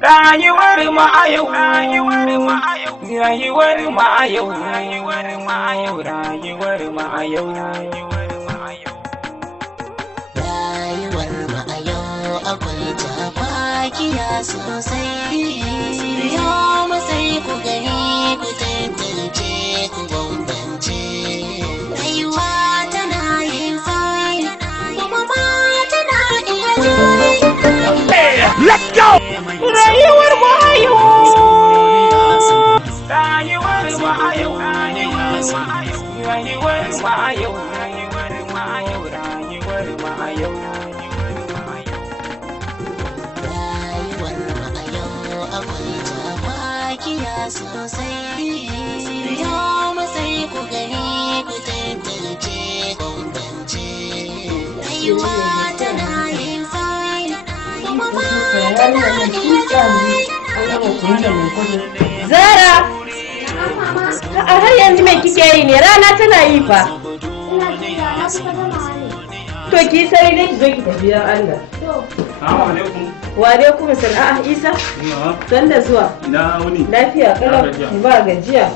Rayuwar mu a yau, rayuwar mu a yau, rayuwar mu a yau, rayuwar mu a yau, rayuwar mu a yau, rayuwar mu a yau. Rayuwar mu a yau akwai tafakiya sosai. Yau masai ku gani ku tantance ku bambance. Rayuwa tana yin sauyi kuma ma tana iya juyi. Let's go! Rayuwar mu a yau, rayuwar mu a yau, rayuwar mu a yau, rayuwar mu a yau, rayuwar mu a yau, rayuwar mu a yau. Rayuwar mu a yau akwai tafakiya sosai. Yau masai ku gani ku tantance bambance. Rayuwa tana yin sauyi kuma ma tana iya juyi. Zara! Har yanzu mai kike yi ne, rana tana yi fa. To ki sai dai ki zo ki tafi dan Allah. Assalamu alaikum. Wa alaikum salam. Isa. Dan da zuwa. Ina wuni. Lafiya kalau. Ba gajiya.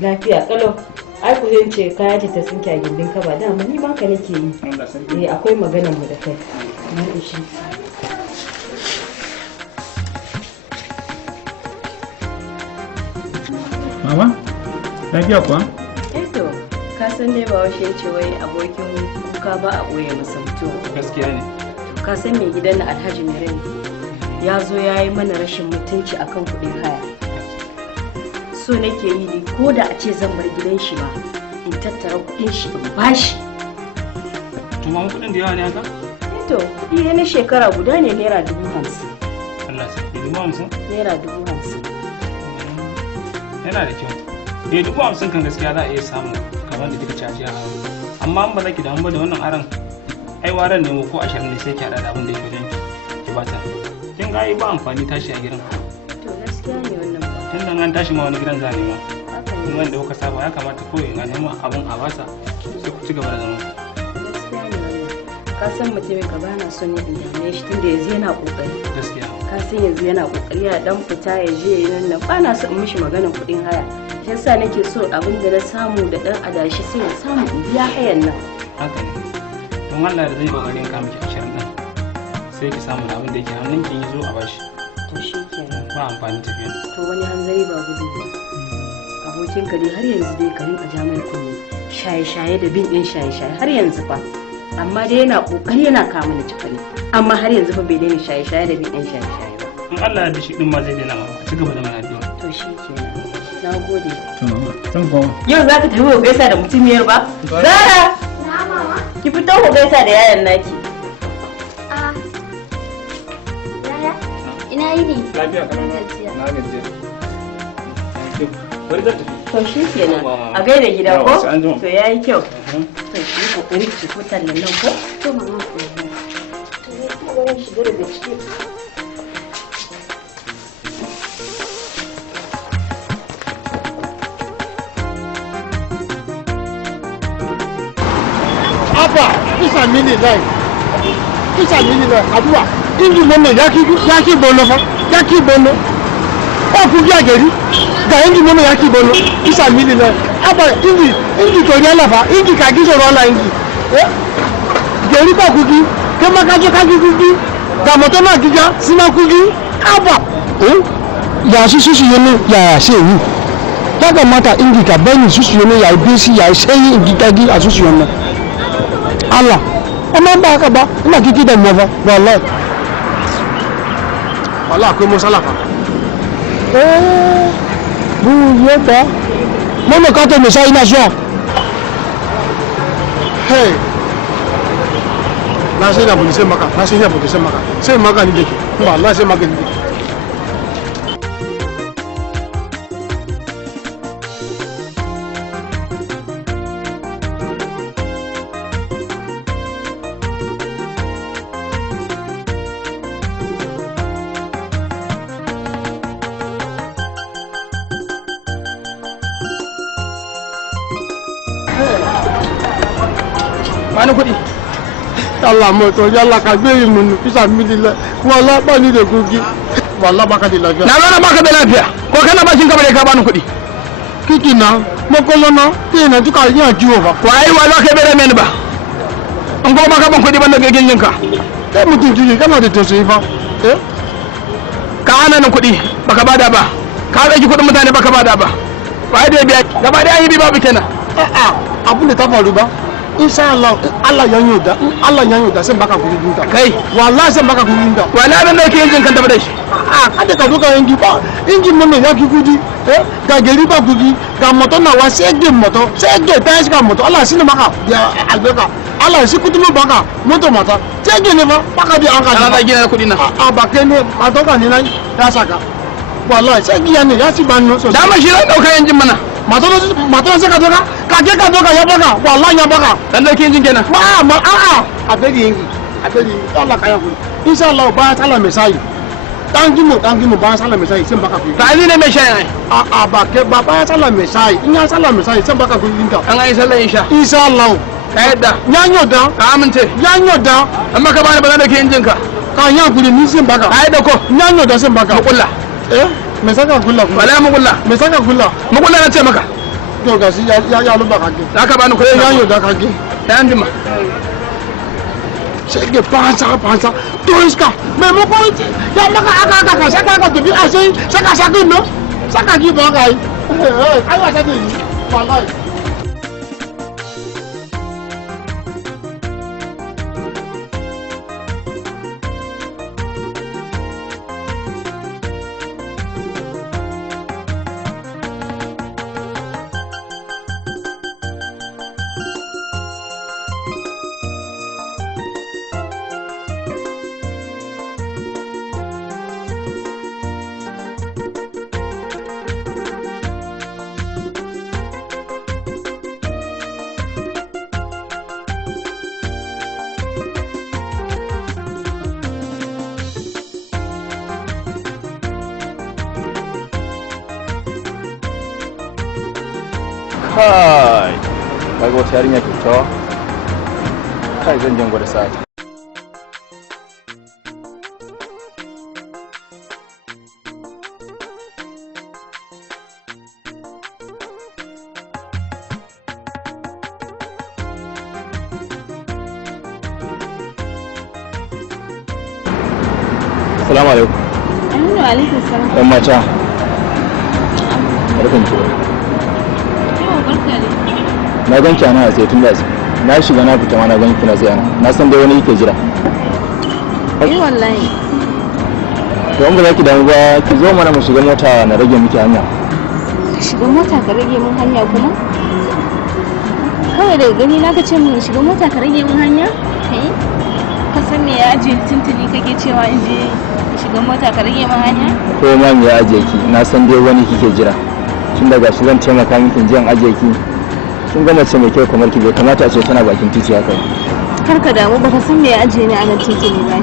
Lafiya kalau. Ai ku yin ce kaya ce ta tsinke a gindin ka ba dama ni banka nake yi. Akwai maganar mu da kai. Na ishi. Mama, lafiya kuwa? To, ka san dai ba washe ce wai abokin kuka ba a ɓoye masa mutum. Gaskiya ne. Ka san mai gidan na Alhaji Mirai ya zo ya yi mana rashin mutunci akan kuɗin haya. So nake yi ne ko da a ce zan bar gidan shi ba in tattara kuɗin shi in bashi. To mama kuɗin da yawa ne haka? To, kuɗi na shekara guda ne naira 50,000. Allah sarki, 50,000? Naira 50,000. Yana da kyau. 50,000 kan gaskiya za a iya samu kamar da kika caji a hannu. Amma an ba za ki damu ba da wannan aron. Ai waran ne ko 20 ne sai ki haɗa da abin da ya wajen ki bata. Kin ga ai ba amfani tashi a gidan. To gaskiya ne wannan ba. Tun da an tashi ma wani gidan za a nema. Kuma wanda kuka saba ya kamata kawai a nema abin a basa sai ku ci gaba da zama. Gaskiya ne wannan. Ka san mutumin ka bana son yin dame shi tunda yanzu yana kokari. Gaskiya. Ka san yanzu yana kokari ya dan fita ya je nan bana so in mishi maganar kuɗin haya. Shi yasa nake so abin da na samu da dan adashi sai ya samu in biya hayan nan. Haka ne. Don Allah da zai kokarin ka miki 20 din. Sai ki samu da abin da yake hannun ki zo a bashi. To shikenan. Ba amfani tafiya. To wani hanzari ba gudu ba. Abokin ka dai har yanzu dai ka rinka ja mai kunne. Shaye-shaye da bin din shaye-shaye har yanzu fa. Amma dai yana kokari yana kawo mana cifani. Amma har yanzu fa bai daina shaye-shaye da bin din shaye-shaye ba. In Allah ya dashi din ma zai daina ma. Ci gaba da mana addu'a. To shikenan. Na gode. Zan koma. Yau za ka tafi ku gaisa da mutumiyar ba? Zara! Na mama. Ki fito ku gaisa da yayan naki. Ah. Yaya? Ina yini? Lafiya kana gajiya. Na gajiya. Bari zan tafi. To shi kenan. A gaida gida ko? Yawa, sai an jima. To yayi kyau. To shi kokari ki fitan nan ko? To mama. To ne kuma wani shiga daga ciki. Abba, isa mini lai. Isa mini lai. Aduwa, inji wannan yaki bono fa. Yaki bono. Ba ku ji a gari. Ga inji wannan yaki bono. Isa mini lai. Abba, inji to yana fa. Inji ka gizo rola inji. Gari ba ku gi. Kama ka je ka gi ku gi. Ga moto na gija, sina ku gi. Abba. Ya shi susu yana ya se yi. Ya kamata inji ka bani susu yana ya besi ya sai inji ka gi a susu yana. Allah, ọmọ bá aka ba ina kiki da mafa wallahi wallahi akwai masala fa bu yota mama ka to me sai ina zuwa hey na sai na bu sai maka na sai na bu sai maka ni dake wallahi sai maka ni dake Bani kuɗi. Allah moto Allah ka gbe mun fisa midilla wallahi ba ni da kuki wallahi baka da lafiya na rana baka da lafiya ko kana bashin ka bare ka bani kuɗi kiki na mokolo na te na duka ya jiwo ba wai wallahi kai bare meni ba an goma ka ban kuɗi ban daga gindin ka kai mutun jiji kana da tausayi fa ka hana ni kuɗi baka bada ba ka ɗauki kuɗin mutane baka bada ba wai da biya gaba da yi bi babu kenan abun da ta faru ba insha Allah Allah ya yoda sai baka kudi dinka kai wallahi sai baka kudi dinka wallahi dan dauke injin kan tafi da shi kada ka duka inji ba injin mun ya ki kudi ga gari ba kudi ga moto na wa sai ge moto sai ge ta shi ga moto Allah shi ne maka ya albarka Allah shi kudi mu baka moto mata sai ge ne ba baka bi an ka Allah gina kudi na ba kai ne a doka ne nan ya saka wallahi sai giya ne ya ci banno so dama shi ran dauka injin mana mato sai ka doka kake ka doka ya baka wallahi ya baka dan dauke injin kenan a bari yanki Allah ka yafu insha Allah ba ta la mesai dan gimu ba ta la mesai sai baka fi ta ne mai shayi ba ke ba ta la mesai in ya ta la mesai sai baka fi dinka an ai sallah insha Allah ka yadda ya nyoda ka amince ya nyoda amma ka bani ba zan dauke injin ka ka ya guri ni sai baka ai da ko ya nyoda sai baka mukulla me saka kulla wala mukulla na ce maka to ga shi ya luba kake za ka bani kuɗi ya nyoda kake ta jima sai ke pansa to iska maimakon ya maka aka saka ka tafi a sai saka sakin no saka ki ba ka yi ai wasa da yi wallahi kai kaga wata yarinya kyakkyawa kai zan jan gwada sa'a Assalamu alaikum. Wa alaikum salam. Ɗan mata. Barkan ki. Na gan ki ana sai tun da na shiga na fita ma na gan ki na tsaya na san dai wani yake jira. Wallahi. To an ba za ki damu ba ki zo mana mu shiga mota na rage miki hanya. Shiga mota ka rage mun hanya kuma? Kawai daga gani na ka ce mun shiga mota ka rage mun hanya? Ka san me ya ajiye tuntuni kake cewa in je shiga mota ka rage mun hanya? Ko ma me ya ajiye ki na san dai wani kike jira. Tun daga shi zan taimaka miki jiyan ajiye ki. Kin ga mace mai kyau kamar ki bai kamata a ce tana bakin titi haka. Kar ka damu baka san me ya ajiye ni a nan titi ne ba.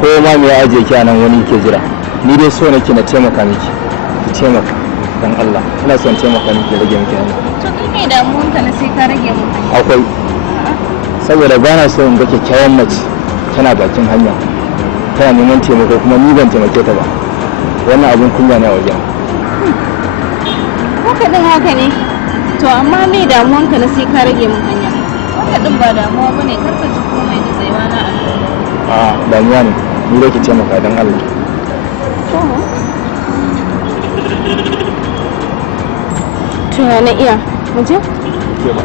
Ko ma me ya ajiye ki a nan wani yake jira. Ni dai so nake na taimaka miki. Ki taimaka dan Allah. Ina son taimaka miki rage miki hanya. To kai me damuwan ka na sai ka rage mun? Akwai. Saboda ba na so in ga kyakkyawan mace tana bakin hanya. Tana neman taimako kuma ni ban taimake ta ba. Wannan abun kunya ne a wajen. Haka din haka ne. To amma me damuwanka na sai ka rage mun hanya? Haka din ba damuwa bane kar ka ji komai da tsayuwa na a damuwa ne. Ni dai ki taimaka dan Allah. To na iya. Mu je? Ke ba.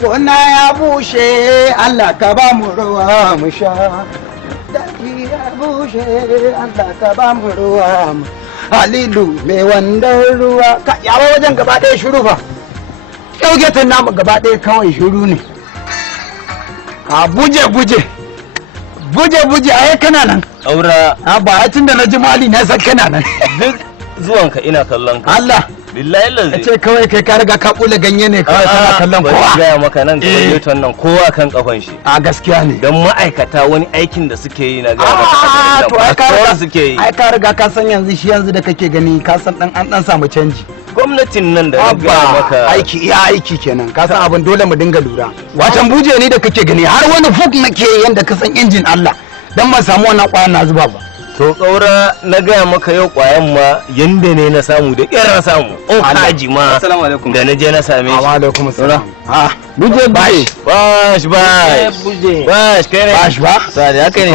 Gona ya bushe Allah ka ba mu ruwa mu sha. Daɗi ya bushe Allah ka ba mu ruwa Halilu mai wandan ruwa ka yawa wajen gaba ɗaya shiru fa yau getin namu gaba ɗaya kawai shiru ne a buje a kana nan aura ba a tun da na ji mali na san kana nan duk zuwanka ina kallon ka Allah billahi lazi ce kawai kai ka riga ka kula ganye ne kawai kana kallon kowa ba ga maka nan da yeton nan kowa kan kafan shi a gaskiya ne dan ma'aikata wani aikin da suke yi na ga maka to ai ka suke yi ai ka riga ka san yanzu da kake gani ka san an dan samu canji gwamnatin nan da ga maka aiki iya aiki kenan ka san abin dole mu dinga lura watan buje ni da kake gani har wani fuk nake yanda ka san injin Allah dan ban samu wannan kwayan na zuba ba to kaura na gaya maka yau kwayan ma yanda ne na samu da ƙyar na samu o kaji ma assalamu alaikum da na je na same shi wa alaikum assalam buje bash kai ne bash ba sai haka ne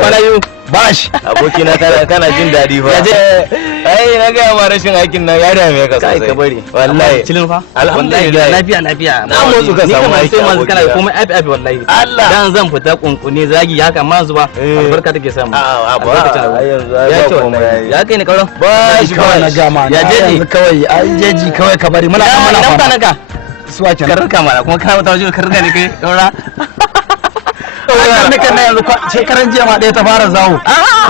kwana biyu bash abokina kana jin daɗi ba ai na ga ma rashin aikin nan ya dame ka sosai kai ka bari wallahi cilin fa alhamdulillah lafiya na motsu ka samu aiki sai ma kana komai afi wallahi Allah dan zan fita kunkune zagi haka ma zuba albarka take samu a ba ya ce wallahi ya kai ne kauran bash na ga ma ya jeji kawai ai jeji kawai ka bari muna fara ka suwa kenan karka mara kuma kana wata waje karka ne kai kaura kan na yanzu shekaran jiya ma ɗaya ta fara zawo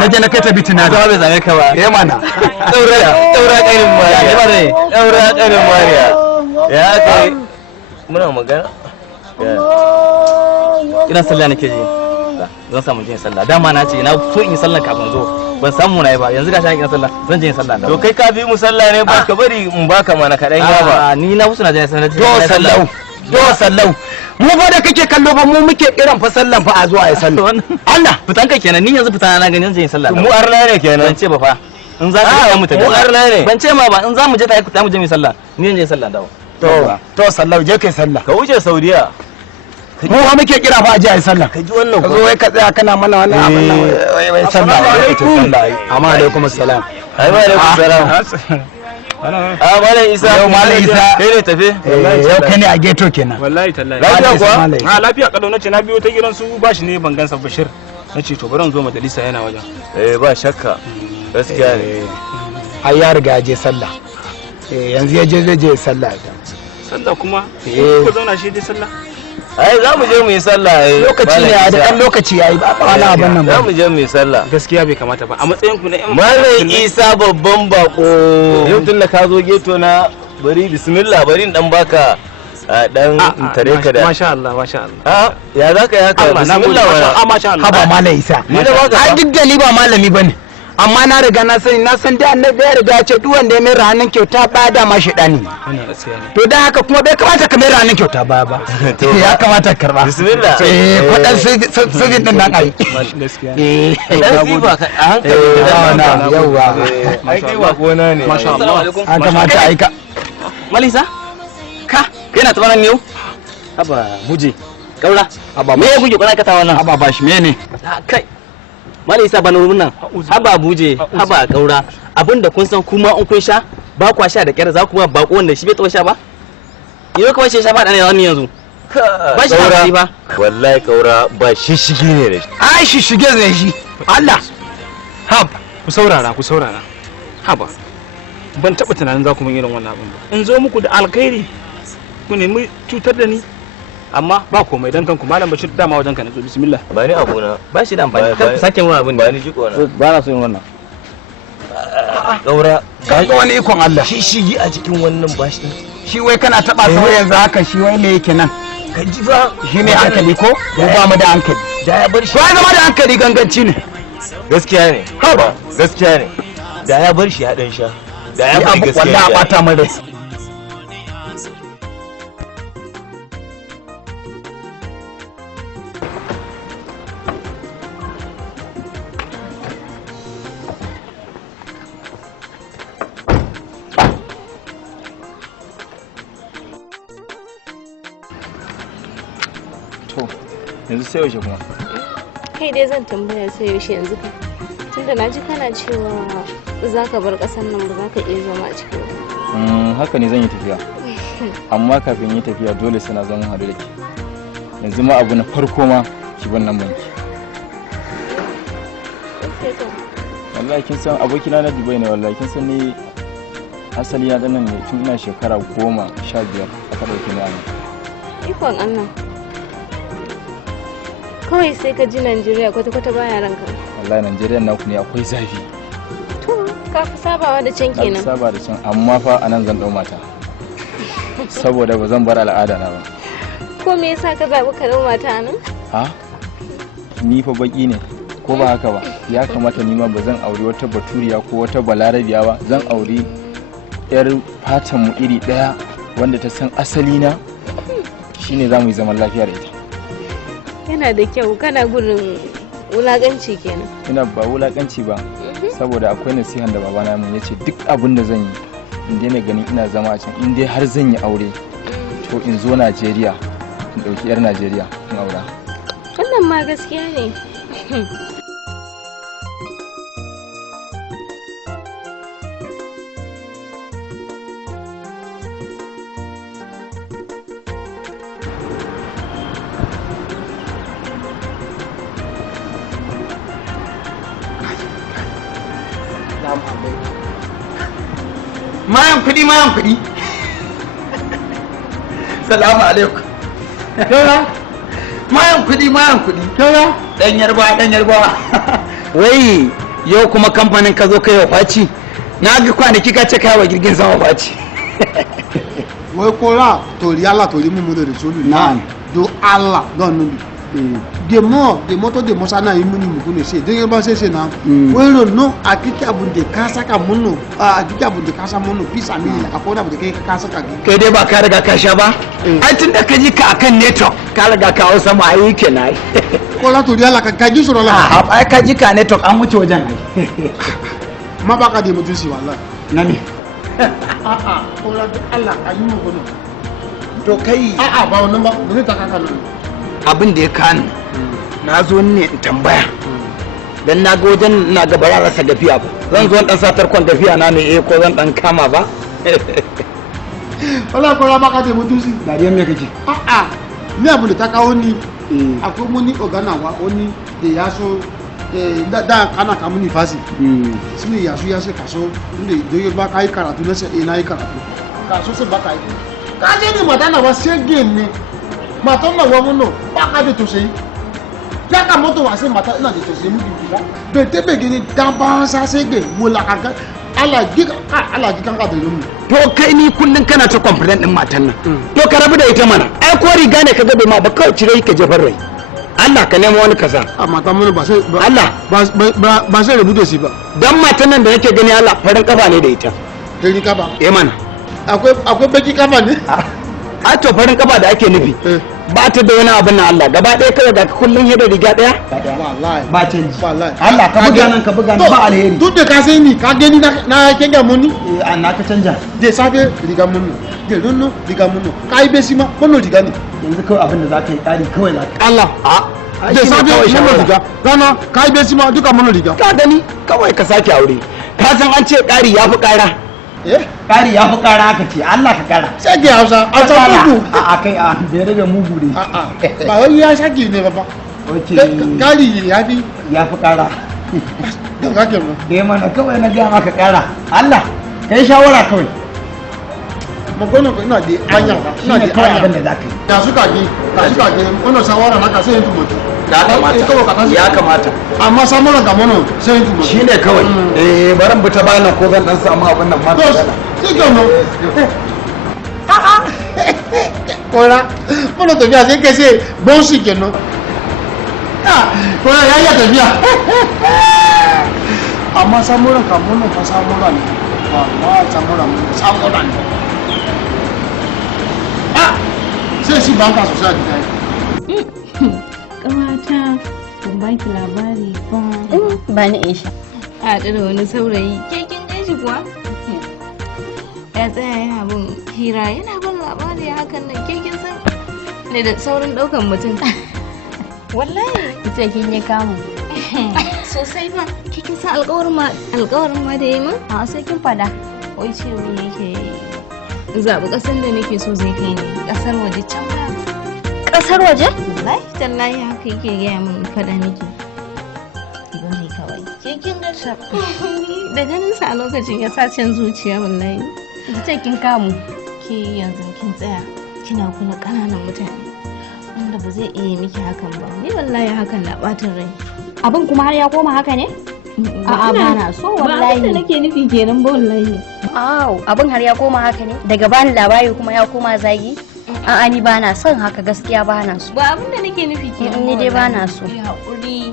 na je na kai ta bitina da bai zame ka ba mana daura ƙarin mariya ya kai muna magana ina sallah nake ji zan samu jin sallah dama na ce na so in yi sallah kafin zo ban samu na yi ba yanzu ga shi ina sallah zan je yin sallah to kai ka bi mu sallah ne ba ka bari in baka mana kaɗan ya ba ni na fusu na je sallah sallau mu fa da kake kallo ba mu muke kiran fa sallan fa a zuwa ya sallu Allah fitan ka kenan ni yanzu fitana na ganin zan yi sallah mu arna ne kenan ban ce ba fa in za ka mu tafi mu arna ne ban ce ma ba in za mu je ta mu je mu sallah ni zan je sallah dawo to sallau je kai sallah ka wuce Saudiya mu fa muke kira fa a je a yi sallah ka ji wannan ko wai ka tsaya kana mana wannan abin nan wai sallah amma alaikum assalam Malam Isa yau Malam Isa kai ne tafe yau kai ne a geto kenan wallahi tallahi lafiya kuwa lafiya kalau nace na biyo ta gidan su bashi ne ban gansa Bashir nace to bari zo majalisa yana wajen ba shakka gaskiya ne ai ya riga ya je sallah yanzu ya je zai je sallah kuma ko zauna shi je sallah ai za mu je mu yi sallah lokaci ne da kan lokaci yayi ba wani abin nan ba za mu je mu yi sallah gaskiya bai kamata ba a matsayin ku na yan Malam Isa babban bako yau tun da ka zo geto na bari bismillah bari in dan baka dan tare ka da masha Allah ya zaka yi haka bismillah masha Allah haba Malam Isa ni da baka ai duk da ni ba malami bane amma na riga na san da annabi ya riga ce duk wanda ya mai ranan kyauta ba da ma shi dani to dan haka kuma bai kamata ka mai ranan kyauta ba ya kamata ka karba bismillah kwadan sujin din nan ai gaskiya dan siba a hankali da yawa ai kai wa gona ne masha Allah an kamata ai ka Malisa ka yana ta banan yau haba buje kaura haba me ya buge kwana ka ta wannan haba ba shi mene kai Malam Isa bana wurin nan haba buje haba kaura abinda kun san kuma in kun sha ba kwa sha da kyar za ku ba bako wanda shi bai taba sha ba yau kawai sha ba dan yanzu ba shi hakuri ba wallahi kaura ba shishige ne da shi ai shishige ne shi Allah haba ku saurara haba ban taba tunanin za ku mun irin wannan abin ba in zo muku da alkhairi ku nemi cutar da ni amma ba komai dan kanku malam Bashir dama wajen ka nazo bismillah ba ni abuna ba shi da amfani kar ku sake mun abin ba ni jiko na ba na so yin wannan kaura ga wani ikon Allah shi shigi a cikin wannan bashi shi wai kana taba sa yanzu haka shi wai me yake nan ka ji fa shi ne hankali ko mu ba mu da hankali da ya bar shi ba zama da hankali ganganci ne gaskiya ne haba gaskiya ne da ya bar shi ya dan sha da ya bar gaskiya wallahi a bata mai rai yanzu sai yaushe kuma kai dai zan tambaya sai yaushe yanzu ka tunda na ji kana cewa za ka bar ƙasar nan ba za ka iya zama a cikin haka ne zan yi tafiya amma kafin yi tafiya dole sai na zama hadu da ke yanzu ma abu na farko ma ki ban nan banki wallahi kin san abokina na Dubai ne wallahi kin san ni asali ya nan ne tun ina shekara 10-15 aka dauke ni a nan. Ikon Allah. Kawai sai ka ji Najeriya kwata-kwata baya ranka. Wallahi Najeriya naku ne akwai zafi. To ka fi sabawa da can kenan. Ka saba da can amma fa anan zan dau mata. Saboda ba zan bar al'ada na ba. Ko me yasa ka zabi ka dau mata nan? Ha? Ni fa baki ne. Ko ba haka ba ya kamata ni ma ba zan auri wata baturiya ko wata balarabiya ba zan auri yar fatan mu iri daya wanda ta san asali na shine zamu yi zaman lafiya da ita. Yana da kyau kana gurin wulakanci kenan. Ina ba wulakanci ba saboda akwai nasihan da babana mun yace duk abin da zan yi in daina ganin ina zama a can in dai har zan yi aure to in zo Najeriya in dauki yar Najeriya in aura. Wannan ma gaskiya ne. Mayan kuɗi. Salamu alaikum. Kira? Mayan kuɗi. Kira? Dan yarba. Wai yau kuma kamfanin ka zo kai wa faci. Na ga kwanaki ka ce kai wa jirgin sama faci. Wai kola tori Allah tori mu da solu na do Allah don nu de moto de mosana imuni mu kune se de ba se na wai no akiki abunde kasa ka munno akiki abunde kasa munno bisa mi akoda abunde kai kasa ka kai dai ba ka riga ka sha ba ai tun da ka ji ka akan network ka riga ka hausa ma ai kenan kola tori Allah ka ji soro la ai ka ji ka network an wuce wajen ai ma ba ka de mutunci wallahi nani kola Allah ka yi mu gono to kai ba wannan ba ne ta kaka nan abin da ya kani na zo ne in tambaya dan na ga wajen na gaba ya rasa gafiya ba zan zo dan satar kwan gafiya na ne ko zan dan kama ba wala ko ba ka de mutunci dariya me kake ni abu da ta kawo ni akwai muni ogana wa oni da ya so da kana kamu ni fasi sini ya so kaso inda doye ba kai karatu na sai na yi karatu kaso sai ba kai ka je ni madana wa sai game ne matan na wa munno ba ka da to sai ya ka moto wa sai mata ina da to sai mu bi be te be gini dan ba sa sai ge mo la ka ala giga kan ka da mu to kai ni kullun kana ta complain din matan nan to ka rabu da ita mana ai ko riga ne ka ga bai ma ba kawai cire ka jefar rai Allah ka nemo wani kaza matan mun ba sai Allah ba sai rubuta shi ba dan matan nan da nake gani Allah farin kafa ne da ita farin kafa mana akwai baki kafa ne a to farin kafa da ake nufi ba ta da wani abin nan Allah gaba ɗaya kawai ga kullun yadda riga ɗaya wallahi ba canji wallahi Allah ka buga nan ka buga nan ba alheri duk da ka sai ni ka gani na kenga muni na ka canja de safe riga muni de nonno riga muni kai be sima kono riga ne yanzu kawai abin da za ka yi tsari kawai za ka Allah de safe mono riga rana kai be sima duka mono riga ka gani kawai ka sake aure ka san an ce ƙari ya fi ƙara ƙari ya fi ƙara aka ce Allah ka ƙara sai ke hausa a san mugu a kai a bai rage mugu ne ba wai ya shaki ne ba ƙari ya fi ƙara don kake ba da mana kawai na gaya maka ƙara Allah ka yi shawara kawai magana ko ina da anya ina da kawai abin da za ka yi ya suka ji wannan shawara naka sai yin tumatu ya kamata amma samuran ga mono sai yin tumatu shine kawai baran bi ta bana ko zan dan samu abin nan ma to sai ga no kola mono tafiya sai kai sai bon shi kenan kola ya tafiya amma samuran ga mono fa samuran wa samuran sai shi banka sosai da kai Ƙawata ban baki labari ba. Ba ni Aisha. A da wani saurayi. Ke kin gan shi kuwa? Ya tsaya yana bin hira yana bin labari hakan nan ke kin san ne da saurin ɗaukan mutum. Wallahi. Ita kin yi kamu. Sosai ba. Ke kin san alƙawarin ma da yi min? A sai kin fada. Wai cewa yake zaɓi ƙasar da nake so zai kai ni ƙasar waje can ba. Ƙasar waje? Wallahi tallahi haka yake gaya min fada nake. Ki bari kawai. ke kin ga shi da ganin sa a lokacin ya sacin zuciya wallahi ita kin kamu ke yanzu kin tsaya kina kula kananan mutane wanda ba zai iya miki hakan ba ni wallahi hakan na batin rai abin kuma har ya koma haka ne a'a ba na so wallahi ba nake nufi kenan ba wallahi abin har ya koma haka ne daga bani labari kuma ya koma zagi a'a ni ba na son haka gaskiya ba na so ba abin da nake nufi kenan ni dai ba na so ya hakuri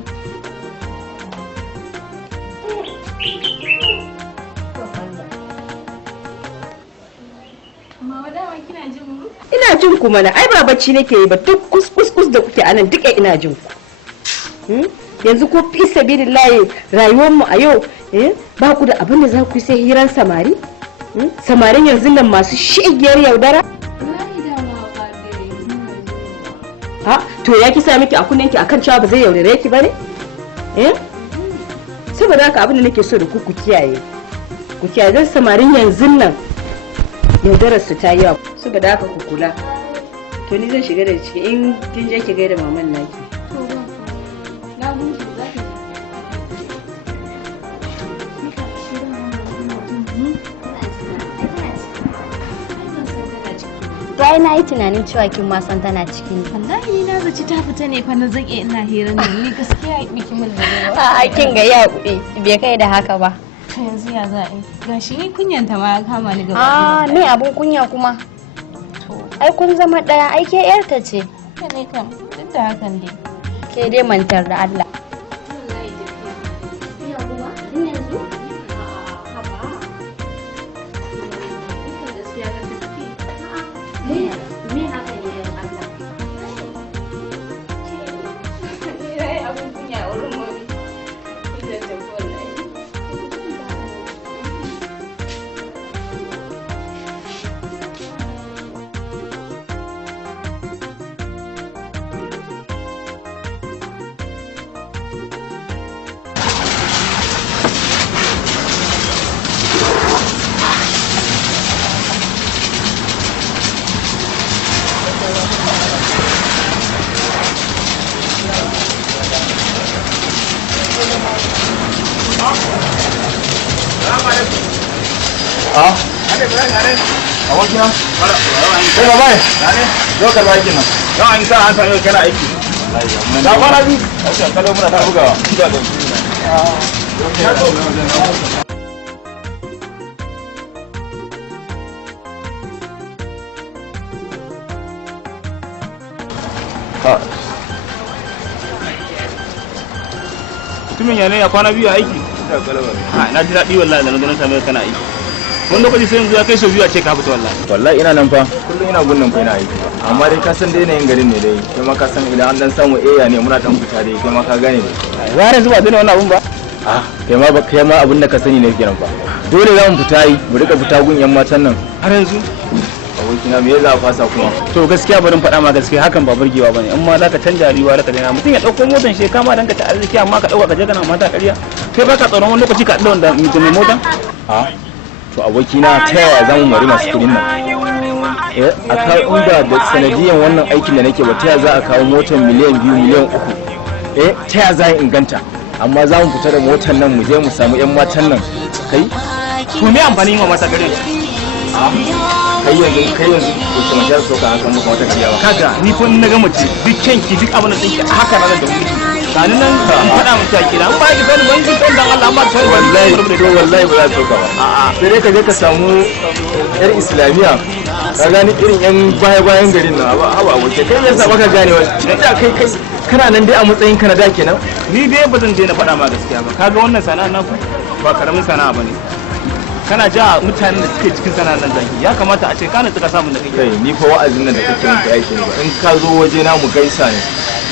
ina jin ku mana ai ba bacci nake yi ba duk kus da kuke anan duka ina jin ku yanzu ko fi sabilillahi rayuwar mu a yau ba ku da abin da za ku yi sai hiran samari samarin yanzu nan masu shigiyar yaudara ha to ya kisa miki a kunnen ki akan cewa ba zai yaudare ki bane saboda haka abin da nake so da ku kiyaye don samarin yanzu nan yaudarar su ta yawa saboda haka ku kula to ni zan shiga da ciki in kin je ki gaida maman naki ai na yi tunanin cewa kin ma san tana cikin wallahi ni na zaci ta fita ne fa na zake ina hira ne ni gaskiya biki mun da a kin ga ya kuɗi bai kai da haka ba to yanzu ya za a gashi ni kunyanta ma ya kama ni gaba me abun kunya kuma ai kun zama ɗaya ai ke yarta ce ne kam duk da hakan dai ke dai mantar da Allah mutumin ya ne ya kwana biyu aiki na ji daɗi wallahi da na ganin same kana aiki wani lokaci sai yanzu ya kai sau biyu a ce ka fita wallahi ina nan fa kullum ina gunnan fa ina aiki amma dai ka san dai yanayin garin ne dai kai ma ka san idan an dan samu eya ne muna dan fita dai kai ma ka gane dai ware zuba dai wannan abun ba kai ma abin da ka sani ne kenan fa dole za mu fita yi mu rika fita gun yan matan nan har yanzu abokina me za a fasa kuma to gaskiya barin faɗa ma gaskiya hakan ba burgewa bane amma za ka canja riwa ka daina mutum ya ɗauko motan shi kama dan ka ta arziki amma ka ɗauka ka je kana mata ƙarya kai ba ka tsoron wani lokaci ka ɗau da mai motan to abokina ta yaya za mu mari masu kudin nan a kawo inda da sanadiyan wannan aikin da nake ba ta yaya za a kawo motar miliyan 2 miliyan 3 ta yaya za a inganta amma za mu fita da motar nan mu je mu samu yan matan nan kai to me amfani yin wa mata ƙarya kai yanzu ko kuma ya so ka haka muka wata ciyawa kaga ni ko in na ga mace duk kenki duk abin da take haka ranar da mulki sani nan in faɗa mu ta kira an ba ki sani wani kin dan Allah amma sai wallahi ba za ka ka ba sai dai ka je ka samu yar islamiya ka gani irin yan bayan garin nan ba abokai kai yasa baka gane wa da kai kana nan dai a matsayin ka na da kenan ni dai ba zan daina faɗa ma gaskiya ba kaga wannan sana'a naku ba karamin sana'a bane kana ja mutanen da suke cikin sana'ar nan zaki ya kamata a ce kana tuka samun da kake ni fa wa'azin nan da kake yin kai aiki ba in ka zo waje na mu gaisa ne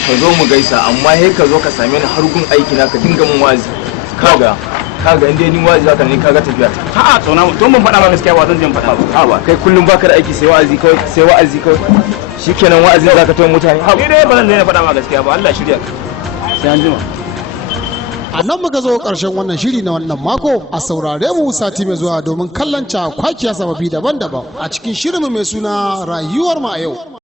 ka zo mu gaisa amma sai ka zo ka same ni har gun aiki na ka dinga mun wa'azi kaga inda ni wa'azi zaka ne kaga tafiya a'a to na don ban faɗa ma gaskiya ba zan je faɗa ba ba kai kullum baka da aiki sai wa'azi kawai shikenan wa'azin zaka tawo mutane ni dai ba zan daina faɗa ma gaskiya ba Allah shirya sai an jima a nan muka zo ƙarshen wannan shiri na wannan mako a saurare mu sati mai zuwa domin kallon cakwakiya sababi daban-daban a cikin shirinmu mai suna rayuwar mu a yau.